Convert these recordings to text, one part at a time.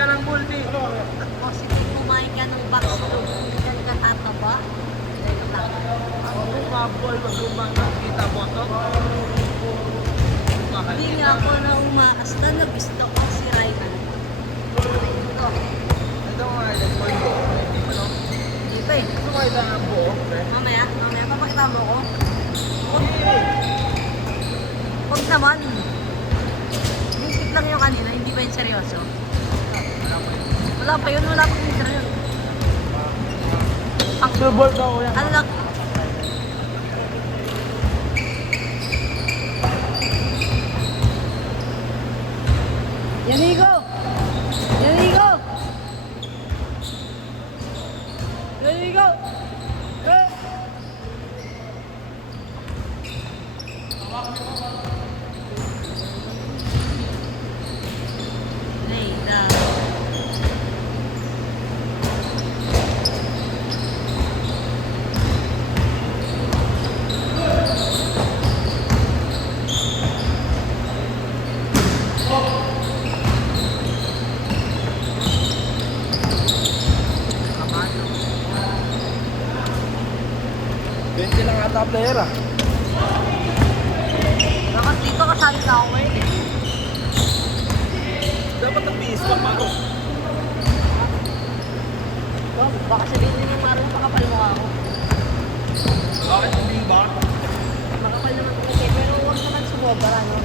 ka ng multi. Kasi kung kumain ka ng box doon, hindi ka nakatataba. Ganun lang. Ang kapol, magumang kita mo ito. Hindi nga ako na umaasta na gusto ko si Ryan. Ito. Ito nga, hindi pa no? Hindi pa eh. Ito nga ito ang buo. Mamaya, papakita mo ko. Huwag naman. Yung tip lang yung kanina, hindi ba yun seryoso? Wala pa yun, wala pa yun seryoso. Billboard daw ko yan. Ano lang? Yanigo! Yanigo! Yanigo! Lay down. Hindi lang ata player ah. Bakit dito kasali na ako ngayon eh? Dapat ang bihis pa maro. Baka sabihin din yung marang makapal mo ako. Bakit hindi ba? Makapal naman kasi, pero huwag naman sumobra, no?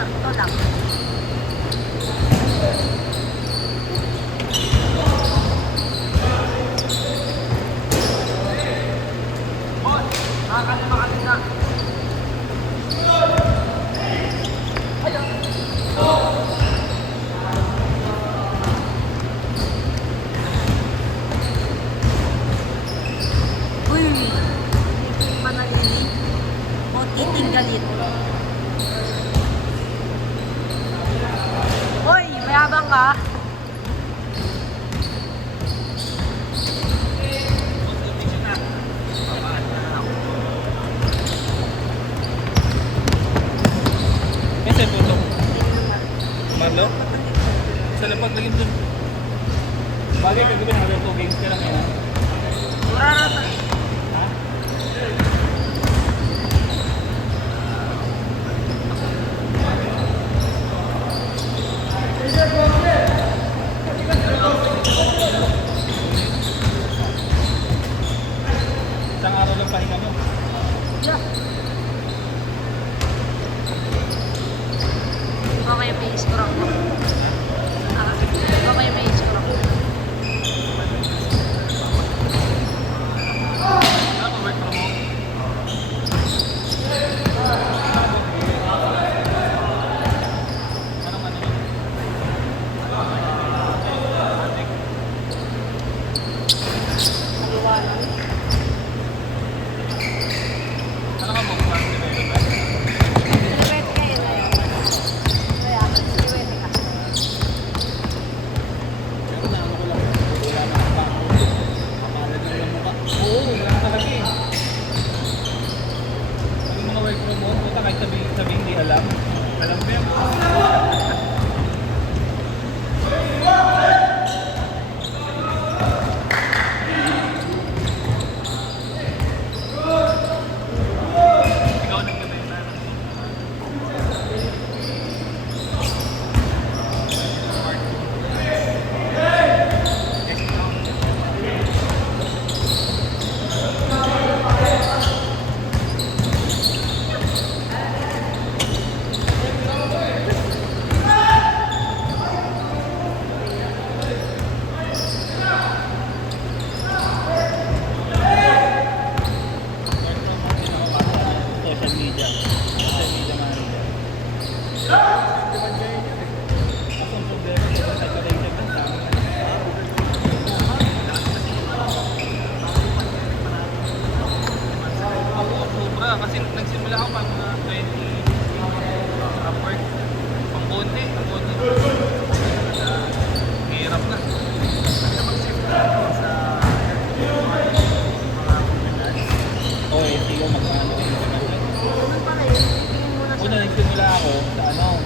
Sakto lang. Nakakalima ka din na. Uy! Titing manalili. O titing galit. Uy! Mayabang ka? Kasi puto. Marlo? Sa lapag lagi dun. Bagay ka gawin hanggang 2 games ka lang yan. Wala na ta. Ha? Isang araw lang pahinga mo. Yeah. Mamaya may iskurang ko. Mamaya may iskurang ko. Ano, work from home? Anong ano yun? Ano ka mo? Silipete ka yun. Kaya, silipete ka. Pero na ano ko lang. Wala na ang bako. Mapalad na yung mukha. Oo, wala talaga eh. Yung mga work from home, puta kahit sabihin hindi alam. Alam mo yan. Ikaw nagkabenta na. ano,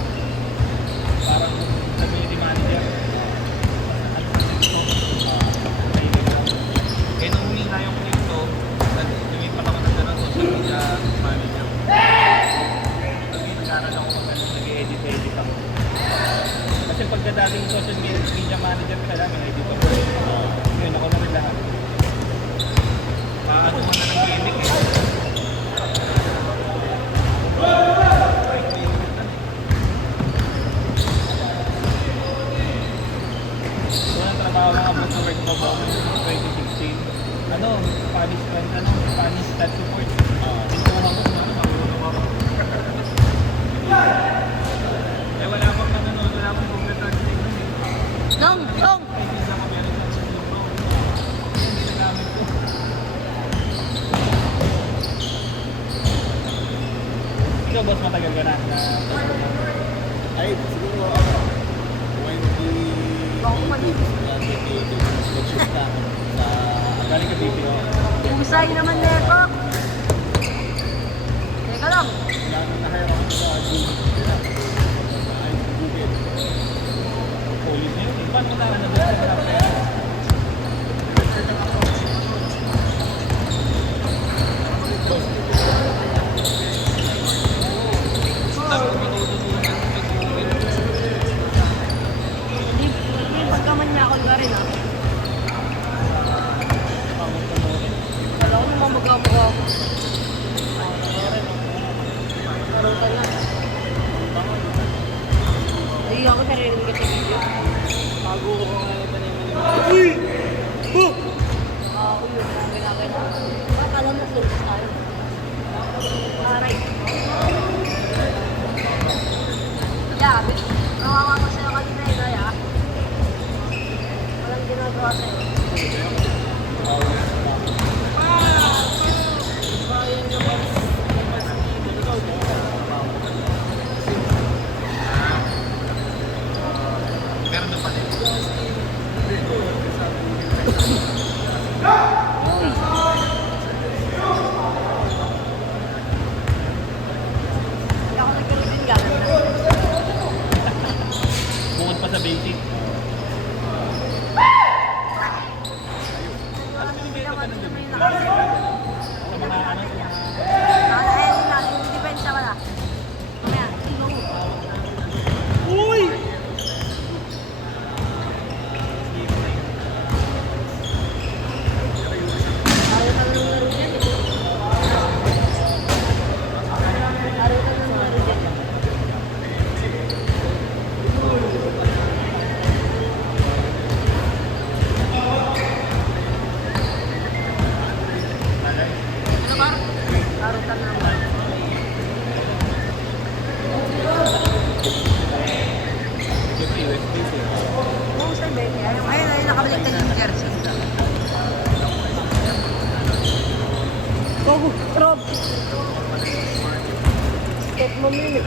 parang community manager. Kaya nung huli na yung crypto, lumipat ako na ng social media manager. Nag-aaral ako kung nag-edit ako. Kasi pagkadating social media manager ka lang, may edit ako. Ngayon ako na rin lahat. Paano mo na ng gimmick eh. Unang trabaho ng abot sa work from home 2016. Ano, Spanish stat support. Tintuhan ko na marunong ako. Eh wala pang nanonood, wala pang computer training nun eh. Long! Ay, hindi lang kami alam sa siguro. Hindi nagamit ko. Ikaw boss, matagal ka na Ay, siguro ako. 20... Ako pa din. Nag-shift ka sa... galing ka BPO. Usay naman nito. Teka lang. Wala nang na-hire ako sa June. Ay, Google. Police na yun eh. Paano mo na doon sa mga pera? Hindi pagkaman niya ako ka rin ah. Wala ko naman magkamukha ako. Karutan na. Hindi ako narinig ka sa video. Bago ko ngayon pa naman yung Ako yun, ang ginagawa. Bakit alam mo service tayo? Aray. Yeah, nawawa ko sa'yo kanina eh, Daya. Walang ginagawa sa'yo. meron na pala. Hindi ako nagkaroon gano'n. Bukod pa sa basic. Hindi naman ito may nakasip. Sa mga ano, sa mga... Nakalahin lang, hindi depensa ka na. Mamaya, ino. Uy! Ayaw ka nang laro dyan. Ayaw ka nang laro dyan. Laro ka nang laro. Oo, sa Becky. Ayun, nakabalik na yung jersey. Oh, Rob! Step mo minute.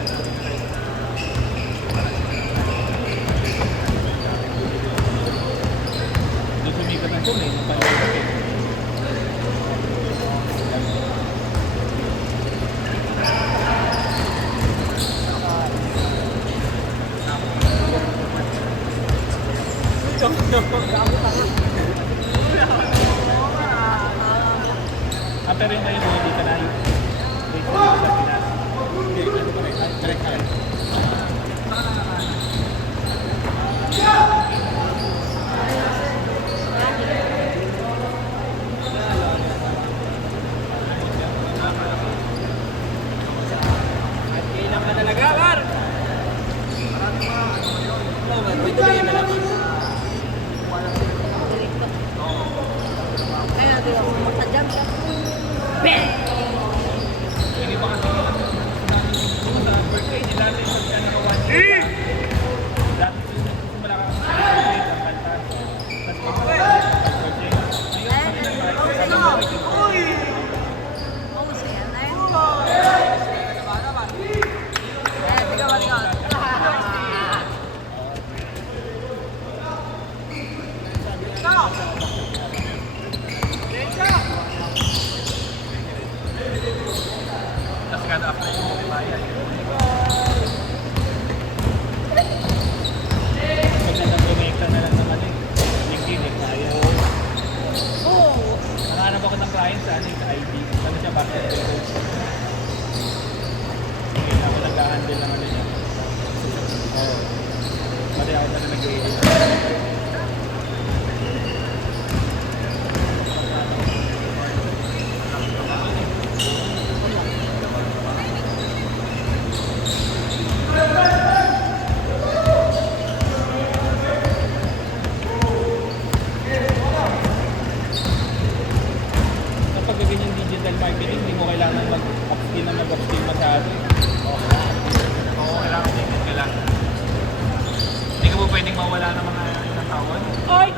Doon sumikat ng tun eh. Nung pangyayari eh. Pero yun ngayon, hindi ka na yung base na sa Pinas. Hindi, ano pa rin? Direct hire. Kailan ka talaga, Mar? Kaya natin ako magsadyam. Bang! Hindi pa kasi sa birthday nila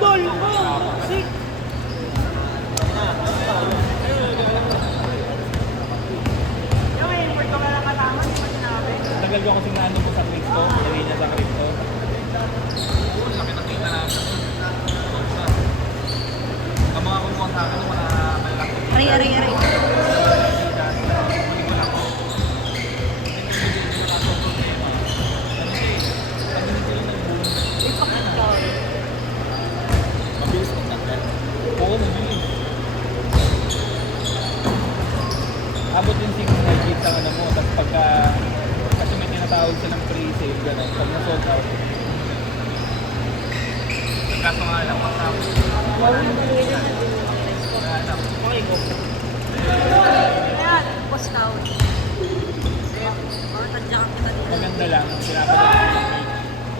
Idol mo! Sick! Yung import ko lang katama, di ba sinabi? Tagal ko kasing naano ko sa crypto, hindi niya sa crypto. Laki ng kita namin. Ang mga kumuha sa akin, mga malaki. Aray. Ipakit ka. Mabilis magtanggal. Oo, mabilis. Abot yung 6 gigs ang ano mo, tapos pagka, kasi may tinatawag silang pre-sale, gano'n. Pag na-sold out, kaso nga lang, pagkapos. Wala lang. Okay, go. Ayan, boss tao. Tadyakan kita dito. Maganda lang, pinapadala ko yung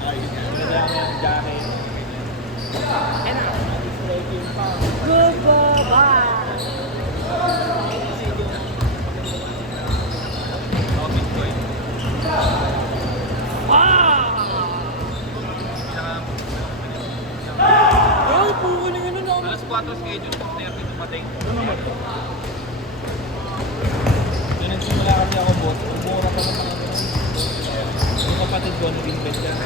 Ay, yun nga. maganda lang yung jacket. Ayan na. Striking pa. Goodbye! Ako, Bitcoin. Ay, puko na yun na. Alas 4 schedule, 30 dumating. Ano naman to? Nung nagsimula kasi ako, boss, umura pa naman ako. Yung kapatid ko, nag-invest yan.